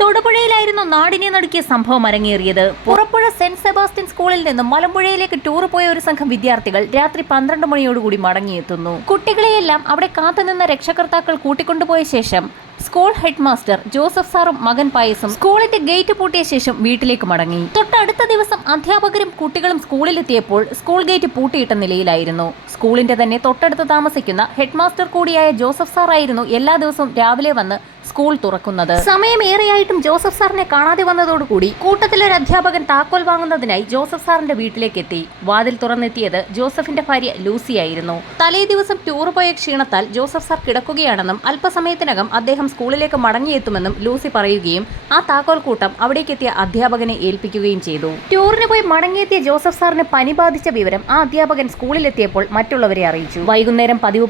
തൊടുപുഴയിലായിരുന്നു നാടിനെ നടുക്കിയ സംഭവം അരങ്ങേറിയത്. പുറപ്പുഴ സെന്റ് സെബാസ്റ്റ്യൻ സ്കൂളിൽ നിന്നും മലമ്പുഴയിലേക്ക് ടൂർ പോയ ഒരു സംഘം വിദ്യാർത്ഥികൾ രാത്രി 12 മണിയോടുകൂടി മടങ്ങിയെത്തുന്നു. കുട്ടികളെയെല്ലാം അവിടെ കാത്തുനിന്ന രക്ഷകർത്താക്കൾ കൂട്ടിക്കൊണ്ടുപോയ ശേഷം സ്കൂൾ ഹെഡ് മാസ്റ്റർ ജോസഫ് സാറും മകൻ പായസും സ്കൂളിന്റെ ഗേറ്റ് പൂട്ടിയ ശേഷം വീട്ടിലേക്ക് മടങ്ങി. തൊട്ടടുത്ത ദിവസം അധ്യാപകരും കുട്ടികളും സ്കൂളിലെത്തിയപ്പോൾ സ്കൂൾ ഗേറ്റ് പൂട്ടിയിട്ട നിലയിലായിരുന്നു. സ്കൂളിന്റെ തന്നെ തൊട്ടടുത്ത് താമസിക്കുന്ന ഹെഡ് മാസ്റ്റർ കൂടിയായ ജോസഫ് സാർ ആയിരുന്നു എല്ലാ ദിവസവും രാവിലെ വന്ന് സ്കൂൾ തുറക്കുന്നത്. സമയമേറെയായിട്ടും ജോസഫ് സാറിനെ കാണാതെ വന്നതോടുകൂടി കൂട്ടത്തിലൊരു അധ്യാപകൻ താക്കോൽ വാങ്ങുന്നതിനായി ജോസഫ് സാറിന്റെ വീട്ടിലേക്ക് എത്തി. വാതിൽ തുറന്നെത്തിയത് ജോസഫിന്റെ ഭാര്യ ലൂസിയായിരുന്നു. തലേ ദിവസം ടൂർ പോയ ക്ഷീണത്താൽ ജോസഫ് സാർ കിടക്കുകയാണെന്നും അല്പസമയത്തിനകം അദ്ദേഹം സ്കൂളിലേക്ക് മടങ്ങിയെത്തുമെന്നും ലൂസി പറയുകയും ആ താക്കോൽ കൂട്ടം അവിടേക്കെത്തിയ അധ്യാപകനെ ഏൽപ്പിക്കുകയും ചെയ്തു. ടൂറിന് പോയി മടങ്ങിയെത്തിയ ജോസഫ് സാറിന് പനി ബാധിച്ച വിവരം ആ അധ്യാപകൻ സ്കൂളിലെത്തിയപ്പോൾ മറ്റുള്ളവരെ അറിയിച്ചു. വൈകുന്നേരം പതിവ്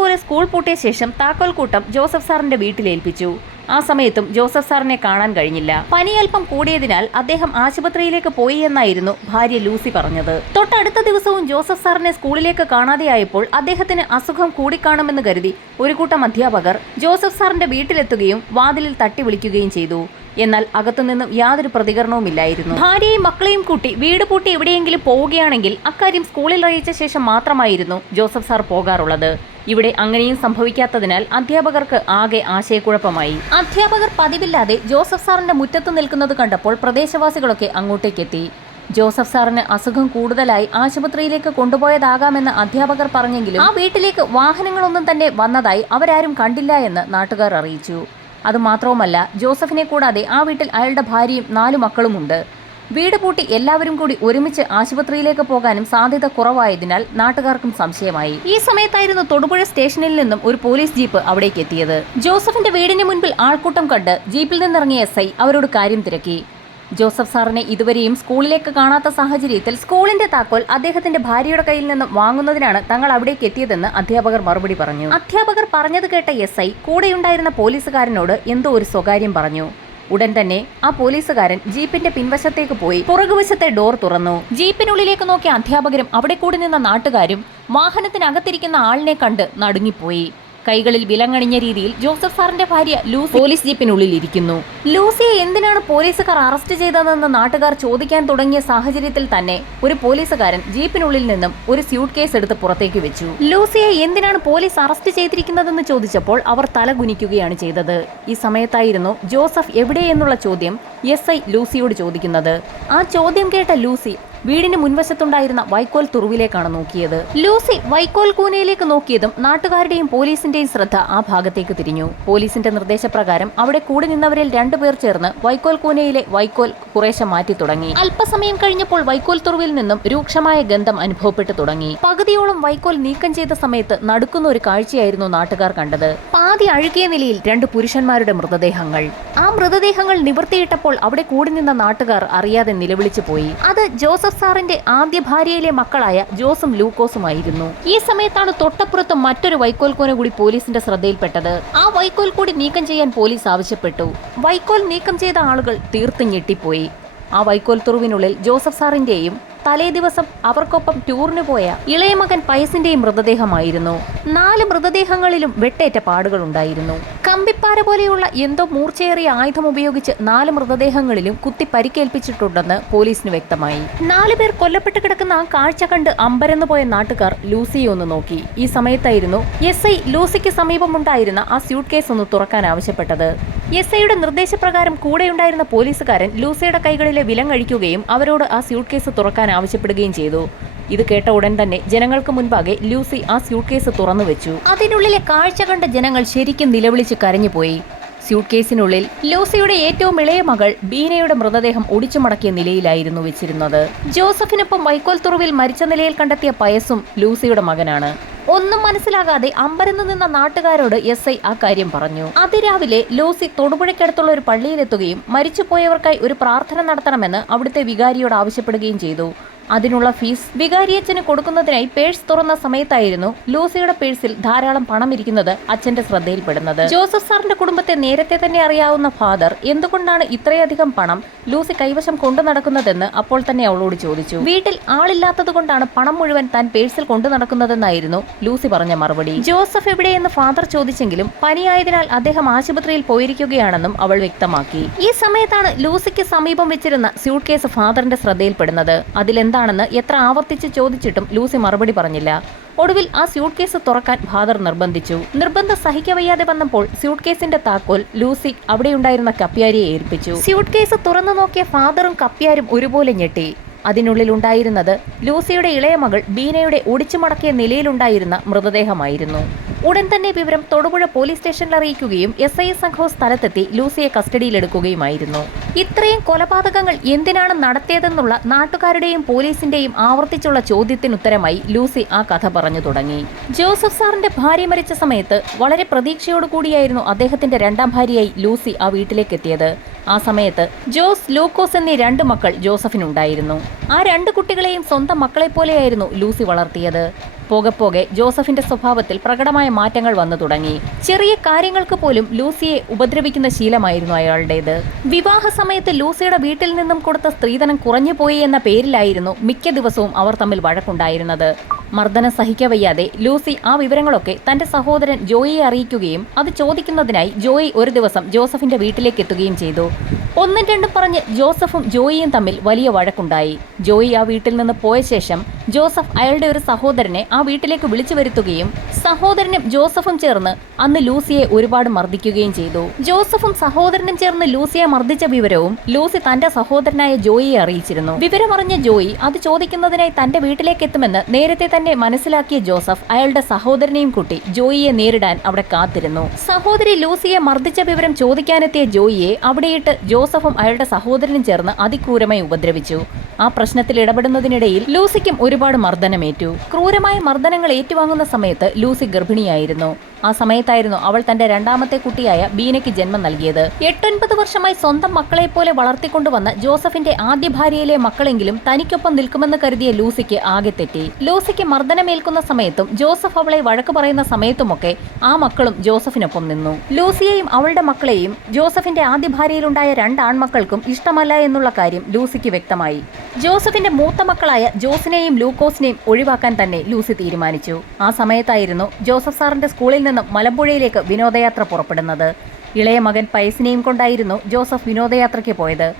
പോലെ സ്കൂൾ പൂട്ടിയ ശേഷം താക്കോൽ കൂട്ടം ജോസഫ് സാറിന്റെ വീട്ടിലേൽപ്പിച്ചു. ആ സമയത്തും ജോസഫ് സാറിനെ കാണാൻ കഴിഞ്ഞില്ല. പനി അല്പം കൂടിയതിനാൽ അദ്ദേഹം ആശുപത്രിയിലേക്ക് പോയി എന്നായിരുന്നു ഭാര്യ ലൂസി പറഞ്ഞത്. തൊട്ടടുത്ത ദിവസവും ജോസഫ് സാറിനെ സ്കൂളിലേക്ക് കാണാതെയായപ്പോൾ അദ്ദേഹത്തിന് അസുഖം കൂടിക്കാണുമെന്ന് കരുതി ഒരു കൂട്ടം അധ്യാപകർ ജോസഫ് സാറിന്റെ വീട്ടിലെത്തുകയും വാതിലിൽ തട്ടി വിളിക്കുകയും ചെയ്തു. എന്നാൽ അകത്തുനിന്നും യാതൊരു പ്രതികരണവുമില്ലായിരുന്നു. ഭാര്യയും മക്കളെയും കൂട്ടി വീട് പൂട്ടി എവിടെയെങ്കിലും പോവുകയാണെങ്കിൽ അക്കാര്യം സ്കൂളിൽ അറിയിച്ച ശേഷം മാത്രമായിരുന്നു ജോസഫ് സാർ പോകാറുള്ളത്. ഇവിടെ അങ്ങനെയും സംഭവിക്കാത്തതിനാൽ അധ്യാപകർക്ക് ആകെ ആശയക്കുഴപ്പമായി. അധ്യാപകർ പതിവില്ലാതെ ജോസഫ് സാറിന്റെ മുറ്റത്ത് നിൽക്കുന്നത് കണ്ടപ്പോൾ പ്രദേശവാസികളൊക്കെ അങ്ങോട്ടേക്കെത്തി. ജോസഫ് സാറിന് അസുഖം കൂടുതലായി ആശുപത്രിയിലേക്ക് കൊണ്ടുപോയതാകാമെന്ന് അധ്യാപകർ പറഞ്ഞെങ്കിലും ആ വീട്ടിലേക്ക് വാഹനങ്ങളൊന്നും തന്നെ വന്നതായി അവരാരും കണ്ടില്ല എന്ന് നാട്ടുകാർ അറിയിച്ചു. അതുമാത്രവുമല്ല, ജോസഫിനെ കൂടാതെ ആ വീട്ടിൽ അയാളുടെ ഭാര്യയും 4 മക്കളുമുണ്ട്. വീട് പൂട്ടി എല്ലാവരും കൂടി ഒരുമിച്ച് ആശുപത്രിയിലേക്ക് പോകാനും സാധ്യത കുറവായതിനാൽ നാട്ടുകാർക്കും സംശയമായി. ഈ സമയത്തായിരുന്നു തൊടുപുഴ സ്റ്റേഷനിൽ നിന്നും ഒരു പോലീസ് ജീപ്പ് അവിടേക്ക് എത്തിയത്. ജോസഫിന്റെ വീടിന് മുൻപിൽ ആൾക്കൂട്ടം കണ്ട് ജീപ്പിൽ നിന്നിറങ്ങിയ SI അവരോട് കാര്യം തിരക്കി. ജോസഫ് സാറിനെ ഇതുവരെയും സ്കൂളിലേക്ക് കാണാത്ത സാഹചര്യത്തിൽ സ്കൂളിന്റെ താക്കോൽ അദ്ദേഹത്തിന്റെ ഭാര്യയുടെ കയ്യിൽ നിന്നും വാങ്ങുന്നതിനാണ് തങ്ങൾ അവിടേക്ക് എത്തിയതെന്ന് അധ്യാപകർ മറുപടി പറഞ്ഞു. അധ്യാപകർ പറഞ്ഞത് കേട്ട SI കൂടെയുണ്ടായിരുന്ന പോലീസുകാരനോട് എന്തോ ഒരു സ്വകാര്യം പറഞ്ഞു. ഉടൻ തന്നെ ആ പോലീസുകാരൻ ജീപ്പിന്റെ പിൻവശത്തേക്ക് പോയി പുറകുവശത്തെ ഡോർ തുറന്നു. ജീപ്പിനുള്ളിലേക്ക് നോക്കിയ അധ്യാപകരും അവിടെ കൂടി നിന്ന നാട്ടുകാരും വാഹനത്തിനകത്തിരിക്കുന്ന ആളിനെ കണ്ട് നടുങ്ങിപ്പോയി. കൈകളിൽ വിലങ്ങണിഞ്ഞ രീതിയിൽ ജോസഫ് സാറിന്റെ ഭാര്യ ലൂസി പോലീസ് ജീപ്പിനുള്ളിൽ ഇരിക്കുന്നു. ലൂസിയെ എന്തിനാണ് പോലീസുകാർ അറസ്റ്റ് ചെയ്തതെന്ന് നാട്ടുകാർ ചോദിക്കാൻ തുടങ്ങിയ സാഹചര്യത്തിൽ തന്നെ ഒരു പോലീസുകാരൻ ജീപ്പിനുള്ളിൽ നിന്നും ഒരു സ്യൂട്ട് കേസ് എടുത്ത് പുറത്തേക്ക് വെച്ചു. ലൂസിയെ എന്തിനാണ് പോലീസ് അറസ്റ്റ് ചെയ്തിരിക്കുന്നതെന്ന് ചോദിച്ചപ്പോൾ അവർ തലകുനിക്കുകയാണ് ചെയ്തത്. ഈ സമയത്തായിരുന്നു ജോസഫ് എവിടെയെന്നുള്ള ചോദ്യം SI ലൂസിയോട് ചോദിക്കുന്നത്. ആ ചോദ്യം കേട്ട ലൂസി വീടിന് മുൻവശത്തുണ്ടായിരുന്ന വൈക്കോൽ തുറുവിലേക്കാണ് നോക്കിയത്. ലൂസി വൈക്കോൽ കൂനയിലേക്ക് നോക്കിയതും നാട്ടുകാരുടെയും പോലീസിന്റെയും ശ്രദ്ധ ആ ഭാഗത്തേക്ക് തിരിഞ്ഞു. പോലീസിന്റെ നിർദ്ദേശപ്രകാരം അവിടെ കൂടി നിന്നവരിൽ 2 പേർ ചേർന്ന് വൈക്കോൽ കൂനയിലെ വൈക്കോൽ കുറേശ്ശെ മാറ്റി തുടങ്ങി. അല്പസമയം കഴിഞ്ഞപ്പോൾ വൈക്കോൽ തുറുവിൽ നിന്നും രൂക്ഷമായ ഗന്ധം അനുഭവപ്പെട്ടു തുടങ്ങി. പകുതിയോളം വൈക്കോൽ നീക്കം ചെയ്ത സമയത്ത് നടുക്കുന്ന ഒരു കാഴ്ചയായിരുന്നു നാട്ടുകാർ കണ്ടത്. പാതി അഴുകിയ നിലയിൽ 2 പുരുഷന്മാരുടെ മൃതദേഹങ്ങൾ. ആ മൃതദേഹങ്ങൾ നിവർത്തിയിട്ടപ്പോൾ അവിടെ കൂടി നിന്ന നാട്ടുകാർ അറിയാതെ നിലവിളിച്ചു പോയി. അത് ജോസഫ് സാറിന്റെ ആദ്യ ഭാര്യയിലെ മക്കളായ ജോസും ലൂക്കോസുമായിരുന്നു. ഈ സമയത്താണ് തൊട്ടപ്പുറത്ത് മറ്റൊരു വൈക്കോൽ കൂന കൂടി പോലീസിന്റെ ശ്രദ്ധയിൽപ്പെട്ടത്. ആ വൈക്കോൽ കൂടി നീക്കം ചെയ്യാൻ പോലീസ് ആവശ്യപ്പെട്ടു. വൈക്കോൽ നീക്കം ചെയ്ത ആളുകൾ തീർത്തും ഞെട്ടിപ്പോയി. ആ വൈക്കോൽ തുറുവിനുള്ളിൽ ജോസഫ് സാറിന്റെയും തലേ ദിവസം അവർക്കൊപ്പം ടൂറിന് പോയ ഇളയ മകൻ പയസിന്റെയും മൃതദേഹമായിരുന്നു. 4 മൃതദേഹങ്ങളിലും വെട്ടേറ്റ പാടുകൾ ഉണ്ടായിരുന്നു. കമ്പിപ്പാര പോലെയുള്ള എന്തോ മൂർച്ചയേറിയ ആയുധം ഉപയോഗിച്ച് 4 മൃതദേഹങ്ങളിലും കുത്തി പരിക്കേൽപ്പിച്ചിട്ടുണ്ടെന്ന് പോലീസിന് വ്യക്തമായി. 4 പേർ കൊല്ലപ്പെട്ട് കിടക്കുന്ന ആ കാഴ്ച കണ്ട് അമ്പരന്നു പോയ നാട്ടുകാർ ലൂസിയെ ഒന്ന് നോക്കി. ഈ സമയത്തായിരുന്നു SI ലൂസിക്ക് സമീപമുണ്ടായിരുന്ന ആ സ്യൂട്ട് കേസ് ഒന്ന് തുറക്കാൻ ആവശ്യപ്പെട്ടത്. SIയുടെ നിർദ്ദേശപ്രകാരം കൂടെയുണ്ടായിരുന്ന പോലീസുകാരൻ ലൂസിയുടെ കൈകളിലെ വിലങ്ങഴിക്കുകയും അവരോട് ആ സ്യൂട്ട് കേസ് തുറക്കാൻ ആവശ്യപ്പെടുകയും ചെയ്തു. ഇത് കേട്ട ഉടൻ തന്നെ ജനങ്ങൾക്ക് മുൻപാകെ ലൂസി ആ സ്യൂട്ട് കേസ് തുറന്നു വെച്ചു. അതിനുള്ളിലെ കാഴ്ച കണ്ട ജനങ്ങൾ ശരിക്കും നിലവിളിച്ച് കരഞ്ഞുപോയി. സ്യൂട്ട് കേസിനുള്ളിൽ ലൂസിയുടെ ഏറ്റവും ഇളയ മകൾ ബീനയുടെ മൃതദേഹം ഒടിച്ചു മടക്കിയ നിലയിലായിരുന്നു വെച്ചിരുന്നത്. ജോസഫിനൊപ്പം വൈക്കോൽ തുറുവിൽ മരിച്ച നിലയിൽ കണ്ടെത്തിയ പയസും ലൂസിയുടെ മകനാണ്. ഒന്നും മനസ്സിലാകാതെ അമ്പരന്ന് നിന്ന നാട്ടുകാരോട് SI ആ കാര്യം പറഞ്ഞു. അതിരാവിലെ ലൂസി തൊടുപുഴയ്ക്കടുത്തുള്ള ഒരു പള്ളിയിലെത്തുകയും മരിച്ചുപോയവർക്കായി ഒരു പ്രാർത്ഥന നടത്തണമെന്ന് അവിടുത്തെ വികാരിയോട് ആവശ്യപ്പെടുകയും ചെയ്തു. അതിനുള്ള ഫീസ് വികാരിയച്ഛന് കൊടുക്കുന്നതിനായി പേഴ്സ് തുറന്ന സമയത്തായിരുന്നു ലൂസിയുടെ പേഴ്സിൽ ധാരാളം പണം ഇരിക്കുന്നത് അച്ഛന്റെ ശ്രദ്ധയിൽപ്പെടുന്നത്. ജോസഫ് സാറിന്റെ കുടുംബത്തെ നേരത്തെ തന്നെ അറിയാവുന്ന ഫാദർ എന്തുകൊണ്ടാണ് ഇത്രയധികം പണം ലൂസി കൈവശം കൊണ്ടു നടക്കുന്നതെന്ന് അപ്പോൾ തന്നെ അവളോട് ചോദിച്ചു. വീട്ടിൽ ആളില്ലാത്തത് കൊണ്ടാണ് പണം മുഴുവൻ താൻ പേഴ്സിൽ കൊണ്ടു നടക്കുന്നതെന്നായിരുന്നു ലൂസി പറഞ്ഞ മറുപടി. ജോസഫ് എവിടെയെന്ന് ഫാദർ ചോദിച്ചെങ്കിലും പനിയായതിനാൽ അദ്ദേഹം ആശുപത്രിയിൽ പോയിരിക്കുകയാണെന്നും അവൾ വ്യക്തമാക്കി. ഈ സമയത്താണ് ലൂസിക്ക് സമീപം വെച്ചിരുന്ന സ്യൂട്ട് കേസ് ഫാദറിന്റെ ശ്രദ്ധയിൽപ്പെടുന്നത്. അതിലെന്താണെന്ന് എത്ര ആവർത്തിച്ച് ചോദിച്ചിട്ടും ലൂസി മറുപടി പറഞ്ഞില്ല. ഒടുവിൽ ആ സ്യൂട്ട് കേസ് തുറക്കാൻ ഫാദർ നിർബന്ധിച്ചു. നിർബന്ധം സഹിക്കവയ്യാതെ വന്നപ്പോൾ സ്യൂട്ട് കേസിന്റെ താക്കോൽ ലൂസി അവിടെയുണ്ടായിരുന്ന കപ്പ്യാരിയെ ഏൽപ്പിച്ചു. സ്യൂട്ട് കേസ് തുറന്നു നോക്കിയ ഫാദറും കപ്പ്യാരും ഒരുപോലെ ഞെട്ടി. അതിനുള്ളിൽ ഉണ്ടായിരുന്നത് ലൂസിയുടെ ഇളയ മകൾ ബീനയുടെ ഒടിച്ചു മടക്കിയ നിലയിലുണ്ടായിരുന്ന മൃതദേഹമായിരുന്നു. ഉടൻ തന്നെ വിവരം തൊടുപുഴ പോലീസ് സ്റ്റേഷനിൽ അറിയിക്കുകയും SI സംഘവും സ്ഥലത്തെത്തി ലൂസിയെ കസ്റ്റഡിയിലെടുക്കുകയുമായിരുന്നു. ഇത്രയും കൊലപാതകങ്ങൾ എന്തിനാണ് നടത്തിയതെന്നുള്ള നാട്ടുകാരുടെയും പോലീസിന്റെയും ആവർത്തിച്ചുള്ള ചോദ്യത്തിനുത്തരമായി ലൂസി ആ കഥ പറഞ്ഞു തുടങ്ങി. ജോസഫ് സാറിന്റെ ഭാര്യ മരിച്ച സമയത്ത് വളരെ പ്രതീക്ഷയോടുകൂടിയായിരുന്നു അദ്ദേഹത്തിന്റെ രണ്ടാം ഭാര്യയായി ലൂസി ആ വീട്ടിലേക്ക് എത്തിയത്. ആ സമയത്ത് ജോസ്, ലൂക്കോസ് എന്നീ 2 മക്കൾ ജോസഫിനുണ്ടായിരുന്നു. ആ 2 കുട്ടികളെയും സ്വന്തം മക്കളെ പോലെയായിരുന്നു ലൂസി വളർത്തിയത്. പോകെ പോകെ ജോസഫിന്റെ സ്വഭാവത്തിൽ പ്രകടമായ മാറ്റങ്ങൾ വന്നു തുടങ്ങി. ചെറിയ കാര്യങ്ങൾക്ക് പോലും ലൂസിയെ ഉപദ്രവിക്കുന്ന ശീലമായിരുന്നു അയാളുടേത്. വിവാഹ സമയത്ത് ലൂസിയുടെ വീട്ടിൽ നിന്നും കൊടുത്ത സ്ത്രീധനം കുറഞ്ഞുപോയി എന്ന പേരിലായിരുന്നു മിക്ക ദിവസവും അവർ തമ്മിൽ വഴക്കുണ്ടായിരുന്നത്. മർദ്ദനം സഹിക്കവയ്യാതെ ലൂസി ആ വിവരങ്ങളൊക്കെ തന്റെ സഹോദരൻ ജോയിയെ അറിയിക്കുകയും അത് ചോദിക്കുന്നതിനായി ജോയി ഒരു ദിവസം ജോസഫിന്റെ വീട്ടിലേക്ക് എത്തുകയും ചെയ്തു. 1ഉം 2ഉം പറഞ്ഞ് ജോസഫും ജോയിയും തമ്മിൽ വലിയ വഴക്കുണ്ടായി. ജോയി ആ വീട്ടിൽ നിന്ന് പോയ ശേഷം ജോസഫ് അയാളുടെ ഒരു സഹോദരനെ ആ വീട്ടിലേക്ക് വിളിച്ചു വരുത്തുകയും സഹോദരനും ജോസഫും ചേർന്ന് അന്ന് ലൂസിയെ ഒരുപാട് മർദ്ദിക്കുകയും ചെയ്തു. ജോസഫും സഹോദരനും ചേർന്ന് ലൂസിയെ മർദ്ദിച്ച വിവരവും ലൂസി തന്റെ സഹോദരനായ ജോയിയെ അറിയിച്ചിരുന്നു. വിവരമറിഞ്ഞ ജോയി അത് ചോദിക്കുന്നതിനായി തന്റെ വീട്ടിലേക്ക് എത്തുമെന്ന് നേരത്തെ തന്നെ മനസ്സിലാക്കിയ ജോസഫ് അയാളുടെ സഹോദരനെയും കൂട്ടി ജോയിയെ നേരിടാൻ അവിടെ കാത്തിരുന്നു. സഹോദരി ലൂസിയെ മർദ്ദിച്ച വിവരം ചോദിക്കാനെത്തിയ ജോയിയെ അവിടെയിട്ട് ജോസഫും അയാളുടെ സഹോദരനും ചേർന്ന് അതിക്രൂരമായി ഉപദ്രവിച്ചു. ആ പ്രശ്നത്തിൽ ഇടപെടുന്നതിനിടയിൽ ലൂസിക്കും ഒരുപാട് മർദ്ദനമേറ്റു. ക്രൂരമായ മർദ്ദനങ്ങൾ ഏറ്റുവാങ്ങുന്ന സമയത്ത് ലൂസി ഗർഭിണിയായിരുന്നു. ആ സമയത്തായിരുന്നു അവൾ തന്റെ 2ാമത്തെ കുട്ടിയായ ബീനയ്ക്ക് ജന്മം നൽകിയത്. 8-9 വർഷമായി സ്വന്തം മക്കളെ പോലെ വളർത്തിക്കൊണ്ടുവന്ന ജോസഫിന്റെ ആദ്യ ഭാര്യയിലെ മക്കളെങ്കിലും തനിക്കൊപ്പം നിൽക്കുമെന്ന് കരുതിയ ലൂസിക്ക് ആകെ തെറ്റി. ലൂസിക്ക് മർദ്ദനമേൽക്കുന്ന സമയത്തും ജോസഫ് അവളെ വഴക്ക് പറയുന്ന സമയത്തുമൊക്കെ ആ മക്കളും ജോസഫിനൊപ്പം നിന്നു. ലൂസിയെയും അവളുടെ മക്കളെയും ജോസഫിന്റെ ആദ്യ ഭാര്യയിലുണ്ടായ 2 ആൺമക്കൾക്കും ഇഷ്ടമല്ല എന്നുള്ള കാര്യം ലൂസിക്ക് വ്യക്തമായി. ജോസഫിന്റെ മൂത്ത മക്കളായ ജോസിനെയും ലൂക്കോസിനെയും ഒഴിവാക്കാൻ തന്നെ ലൂസി തീരുമാനിച്ചു. ആ സമയത്തായിരുന്നു ജോസഫ് സാറിന്റെ സ്കൂളിൽ നിന്നും മലമ്പുഴയിലേക്ക് വിനോദയാത്ര പുറപ്പെടുന്നത്. ഇളയ മകൻ പയസിനെയും കൊണ്ടായിരുന്നു ജോസഫ് വിനോദയാത്രയ്ക്ക് പോയത്.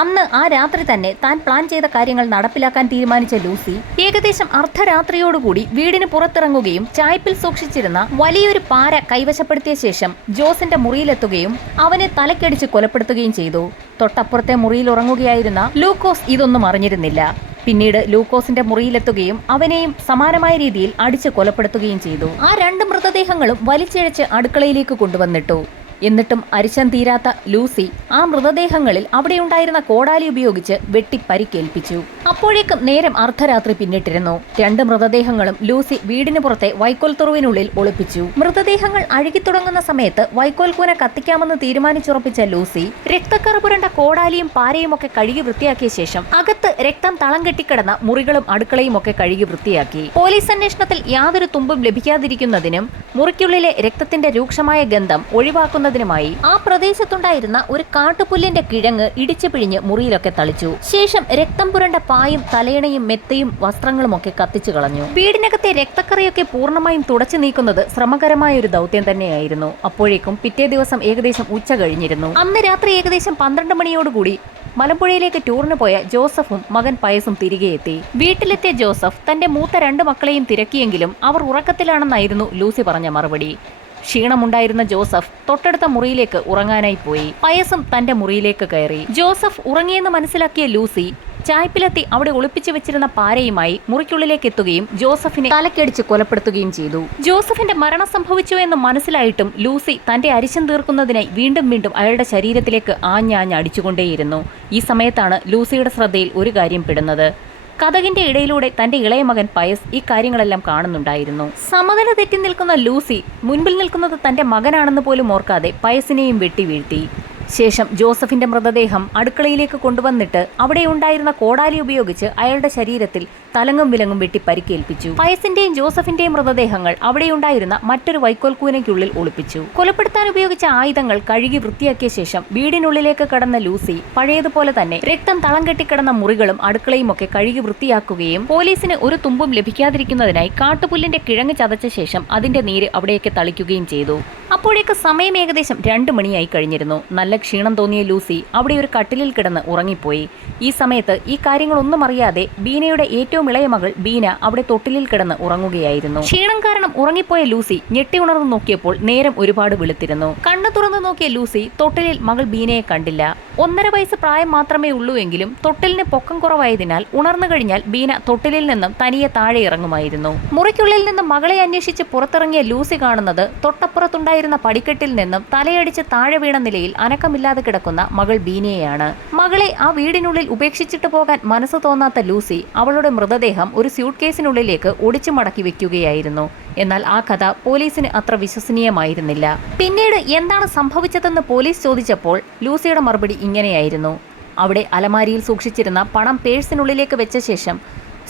അന്ന് ആ രാത്രി തന്നെ താൻ പ്ലാൻ ചെയ്ത കാര്യങ്ങൾ നടപ്പിലാക്കാൻ തീരുമാനിച്ച ലൂസി ഏകദേശം അർദ്ധരാത്രിയോടുകൂടി വീടിന് പുറത്തിറങ്ങുകയും ചായ്പിൽ സൂക്ഷിച്ചിരുന്ന വലിയൊരു പാര കൈവശപ്പെടുത്തിയ ശേഷം ജോസിന്റെ മുറിയിലെത്തുകയും അവനെ തലക്കടിച്ച് കൊലപ്പെടുത്തുകയും ചെയ്തു. തൊട്ടപ്പുറത്തെ മുറിയിൽ ഉറങ്ങുകയായിരുന്ന ലൂക്കോസ് ഇതൊന്നും അറിഞ്ഞിരുന്നില്ല. പിന്നീട് ലൂക്കോസിന്റെ മുറിയിലെത്തുകയും അവനെയും സമാനമായ രീതിയിൽ അടിച്ച് കൊലപ്പെടുത്തുകയും ചെയ്തു. ആ 2 മൃതദേഹങ്ങളും വലിച്ചിഴച്ച് അടുക്കളയിലേക്ക് കൊണ്ടുവന്നിട്ടു. എന്നിട്ടും അരിശം തീരാത്ത ലൂസി ആ മൃതദേഹങ്ങളിൽ അവിടെയുണ്ടായിരുന്ന കോടാലി ഉപയോഗിച്ച് വെട്ടി പരിക്കേൽപ്പിച്ചു. അപ്പോഴേക്കും നേരം അർദ്ധരാത്രി പിന്നിട്ടിരുന്നു. 2 മൃതദേഹങ്ങളും ലൂസി വീടിന് പുറത്തെ വൈക്കോൽ തുറുവിനുള്ളിൽ ഒളിപ്പിച്ചു. മൃതദേഹങ്ങൾ അഴുകിത്തുടങ്ങുന്ന സമയത്ത് വൈക്കോൽ കൂന കത്തിക്കാമെന്ന് തീരുമാനിച്ചുറപ്പിച്ച ലൂസി രക്തക്കറ പുരണ്ട കോടാലിയും പാരയും ഒക്കെ കഴുകി വൃത്തിയാക്കിയ ശേഷം അകത്ത് രക്തം തളം കെട്ടിക്കിടന്ന മുറികളും അടുക്കളയും ഒക്കെ കഴുകി വൃത്തിയാക്കി. പോലീസ് അന്വേഷണത്തിൽ യാതൊരു തുമ്പും ലഭിക്കാതിരിക്കുന്നതിനും മുറിക്കുള്ളിലെ രക്തത്തിന്റെ രൂക്ഷമായ ഗന്ധം ഒഴിവാക്കുന്നതിനുമായി ആ പ്രദേശത്തുണ്ടായിരുന്ന ഒരു കാട്ടുപുല്ലിന്റെ കിഴങ്ങ് ഇടിച്ചു പിഴിഞ്ഞ് മുറിയിലൊക്കെ തളിച്ചു. ശേഷം രക്തം പുരണ്ട പായും തലയണയും മെത്തയും വസ്ത്രങ്ങളും ഒക്കെ കത്തിച്ചു കളഞ്ഞു. വീടിനകത്തെ രക്തക്കറയൊക്കെ പൂർണ്ണമായും തുടച്ചു നീക്കുന്നത് ശ്രമകരമായ ഒരു ദൗത്യം തന്നെയായിരുന്നു. അപ്പോഴേക്കും പിറ്റേ ദിവസം ഏകദേശം ഉച്ച കഴിഞ്ഞിരുന്നു. അന്ന് രാത്രി ഏകദേശം 12 മണിയോടുകൂടി മലമ്പുഴയിലേക്ക് ടൂറിന് പോയ ജോസഫും മകൻ പയസും തിരികെ എത്തി. വീട്ടിലെത്തിയ ജോസഫ് തന്റെ മൂത്ത 2 മക്കളെയും തിരക്കിയെങ്കിലും അവർ ഉറക്കത്തിലാണെന്നായിരുന്നു ലൂസി പറഞ്ഞ മറുപടി. ക്ഷീണമുണ്ടായിരുന്ന ജോസഫ് തൊട്ടടുത്ത മുറിയിലേക്ക് ഉറങ്ങാനായി പോയി. പയസും തന്റെ മുറിയിലേക്ക് കയറി. ജോസഫ് ഉറങ്ങിയെന്ന് മനസ്സിലാക്കിയ ലൂസി ചായ്പിലെത്തി അവിടെ ഒളിപ്പിച്ചു വെച്ചിരുന്ന പാരയുമായി മുറിക്കുള്ളിലേക്ക് എത്തുകയും ജോസഫിനെ തലക്കടിച്ച് കൊലപ്പെടുത്തുകയും ചെയ്തു. ജോസഫിന്റെ മരണം സംഭവിച്ചു എന്ന് മനസ്സിലായിട്ടും ലൂസി തന്റെ അരിശം തീർക്കുന്നതിനായി വീണ്ടും വീണ്ടും അയാളുടെ ശരീരത്തിലേക്ക് ആഞ്ഞാഞ്ഞ് അടിച്ചുകൊണ്ടേയിരുന്നു. ഈ സമയത്താണ് ലൂസിയുടെ ശ്രദ്ധയിൽ ഒരു കാര്യം പെടുന്നത്. കതകിന്റെ ഇടയിലൂടെ തന്റെ ഇളയ മകൻ പയസ് ഈ കാര്യങ്ങളെല്ലാം കാണുന്നുണ്ടായിരുന്നു. സമനില തെറ്റി നിൽക്കുന്ന ലൂസി മുൻപിൽ നിൽക്കുന്നത് തന്റെ മകനാണെന്ന് പോലും ഓർക്കാതെ പയസിനെയും വെട്ടി വീഴ്ത്തി. ശേഷം ജോസഫിന്റെ മൃതദേഹം അടുക്കളയിലേക്ക് കൊണ്ടുവന്നിട്ട് അവിടെ ഉണ്ടായിരുന്ന കോടാലി ഉപയോഗിച്ച് അയാളുടെ ശരീരത്തിൽ തലങ്ങും വിലങ്ങും വെട്ടി പരിക്കേൽപ്പിച്ചു. പയസിന്റെയും ജോസഫിന്റെയും മൃതദേഹങ്ങൾ അവിടെയുണ്ടായിരുന്ന മറ്റൊരു വൈക്കോൽ കൂനയ്ക്കുള്ളിൽ ഒളിപ്പിച്ചു. കൊലപ്പെടുത്താൻ ഉപയോഗിച്ച ആയുധങ്ങൾ കഴുകി വൃത്തിയാക്കിയ ശേഷം വീടിനുള്ളിലേക്ക് കടന്ന ലൂസി പഴയതുപോലെ തന്നെ രക്തം തളം കെട്ടിക്കിടന്ന മുറികളും അടുക്കളയും ഒക്കെ കഴുകി വൃത്തിയാക്കുകയും പോലീസിന് ഒരു തുമ്പും ലഭിക്കാതിരിക്കുന്നതിനായി കാട്ടുപുല്ലിന്റെ കിഴങ്ങ് ചതച്ച ശേഷം അതിന്റെ നീര് അവിടേക്ക് തളിക്കുകയും ചെയ്തു. അപ്പോഴേക്ക് സമയം ഏകദേശം 2 മണിയായി കഴിഞ്ഞിരുന്നു. നല്ല ക്ഷീണം തോന്നിയ ലൂസി അവിടെ ഒരു കട്ടിലിൽ കിടന്ന് ഉറങ്ങിപ്പോയി. ഈ സമയത്ത് ഈ കാര്യങ്ങളൊന്നും അറിയാതെ ബീനയുടെ ഏറ്റവും ഇളയ മകൾ ബീന അവിടെ തൊട്ടിലിൽ കിടന്ന് ഉറങ്ങുകയായിരുന്നു. ക്ഷീണം കാരണം ഉറങ്ങിപ്പോയ ലൂസി ഞെട്ടി ഉണർന്നു നോക്കിയപ്പോൾ നേരം ഒരുപാട് വെളുത്തിരുന്നു. കണ്ണു തുറന്നു നോക്കിയ ലൂസി തൊട്ടിലിൽ മകൾ ബീനയെ കണ്ടില്ല. 1.5 വയസ്സ് പ്രായം മാത്രമേ ഉള്ളൂ എങ്കിലും തൊട്ടിലിന് പൊക്കം കുറവായതിനാൽ ഉണർന്നു കഴിഞ്ഞാൽ ബീന തൊട്ടിലിൽ നിന്നും തനിയെ താഴെ ഇറങ്ങുമായിരുന്നു. മുറിക്കുള്ളിൽ നിന്നും മകളെ അന്വേഷിച്ച് പുറത്തിറങ്ങിയ ലൂസി കാണുന്നത് തൊട്ടപ്പുറത്തുണ്ടായിരുന്ന പടിക്കെട്ടിൽ നിന്നും തലയടിച്ച് താഴെ വീണ നിലയിൽ അനക്കമില്ലാതെ കിടക്കുന്ന മകൾ ബീനയെയാണ്. മകളെ ആ വീടിനുള്ളിൽ ഉപേക്ഷിച്ചിട്ട് പോകാൻ മനസ്സ് തോന്നാത്ത ലൂസി അവളുടെ മൃതദേഹം ഒരു സ്യൂട്ട് കേസിനുള്ളിലേക്ക് ഒടിച്ചു മടക്കി വെക്കുകയായിരുന്നു. എന്നാൽ ആ കഥ പോലീസിന് അത്ര വിശ്വസനീയമായിരുന്നില്ല. പിന്നീട് എന്താണ് സംഭവിച്ചതെന്ന് പോലീസ് ചോദിച്ചപ്പോൾ ലൂസിയുടെ മറുപടി ഇങ്ങനെയായിരുന്നു. അവിടെ അലമാരിയിൽ സൂക്ഷിച്ചിരുന്ന പണം പേഴ്സിനുള്ളിലേക്ക് വെച്ച ശേഷം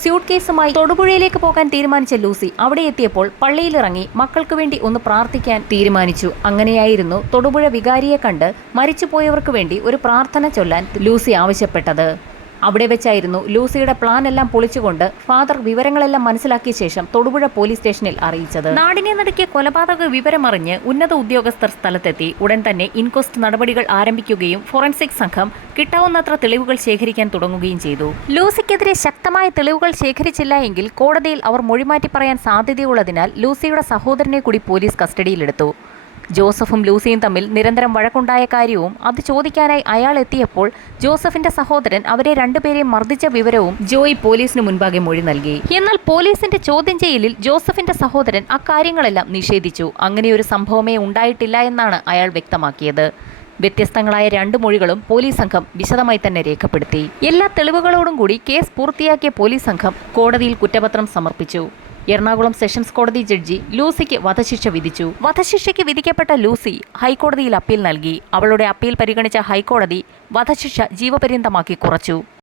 സ്യൂട്ട് കേസുമായി തൊടുപുഴയിലേക്ക് പോകാൻ തീരുമാനിച്ച ലൂസി അവിടെ എത്തിയപ്പോൾ പള്ളിയിലിറങ്ങി മക്കൾക്ക് വേണ്ടി ഒന്ന് പ്രാർത്ഥിക്കാൻ തീരുമാനിച്ചു. അങ്ങനെയായിരുന്നു തൊടുപുഴ വികാരിയെ കണ്ട് മരിച്ചുപോയവർക്ക് വേണ്ടി ഒരു പ്രാർത്ഥന ചൊല്ലാൻ ലൂസി ആവശ്യപ്പെട്ടത്. അവിടെ വെച്ചായിരുന്നു ലൂസിയുടെ പ്ലാൻ എല്ലാം പൊളിച്ചുകൊണ്ട് ഫാദർ വിവരങ്ങളെല്ലാം മനസ്സിലാക്കിയ ശേഷം തൊടുപുഴ പോലീസ് സ്റ്റേഷനിൽ അറിയിച്ചത്. നാടിനെ നടുക്കിയ കൊലപാതക വിവരമറിഞ്ഞ് ഉന്നത ഉദ്യോഗസ്ഥർ സ്ഥലത്തെത്തി. ഉടൻ തന്നെ ഇൻക്വസ്റ്റ് നടപടികൾ ആരംഭിക്കുകയും ഫോറൻസിക് സംഘം കിട്ടാവുന്നത്ര തെളിവുകൾ ശേഖരിക്കാൻ തുടങ്ങുകയും ചെയ്തു. ലൂസിക്കെതിരെ ശക്തമായ തെളിവുകൾ ശേഖരിച്ചില്ല എങ്കിൽ കോടതിയിൽ അവർ മൊഴിമാറ്റി പറയാൻ സാധ്യതയുള്ളതിനാൽ ലൂസിയുടെ സഹോദരനെ കൂടി പോലീസ് കസ്റ്റഡിയിലെടുത്തു. ജോസഫും ലൂസിയും തമ്മിൽ നിരന്തരം വഴക്കുണ്ടായ കാര്യവും അത് ചോദിക്കാനായി അയാൾ എത്തിയപ്പോൾ ജോസഫിന്റെ സഹോദരൻ അവരെ രണ്ടുപേരെയും മർദ്ദിച്ച വിവരവും ജോയി പോലീസിന് മുൻപാകെ മൊഴി നൽകി. എന്നാൽ പോലീസിന്റെ ചോദ്യം ചെയ്യലിൽ ജോസഫിന്റെ സഹോദരൻ അക്കാര്യങ്ങളെല്ലാം നിഷേധിച്ചു. അങ്ങനെയൊരു സംഭവമേ ഉണ്ടായിട്ടില്ല എന്നാണ് അയാൾ വ്യക്തമാക്കിയത്. വ്യത്യസ്തങ്ങളായ 2 മൊഴികളും പോലീസ് സംഘം വിശദമായി തന്നെ രേഖപ്പെടുത്തി. എല്ലാ തെളിവുകളോടും കൂടി കേസ് പൂർത്തിയാക്കിയ പോലീസ് സംഘം കോടതിയിൽ കുറ്റപത്രം സമർപ്പിച്ചു. എറണാകുളം സെഷൻസ് കോടതി ജഡ്ജി ലൂസിക്ക് വധശിക്ഷ വിധിച്ചു. വധശിക്ഷയ്ക്ക് വിധിക്കപ്പെട്ട ലൂസി ഹൈക്കോടതിയിൽ അപ്പീൽ നൽകി. അവളുടെ അപ്പീൽ പരിഗണിച്ച ഹൈക്കോടതി വധശിക്ഷ ജീവപര്യന്തമാക്കി കുറച്ചു.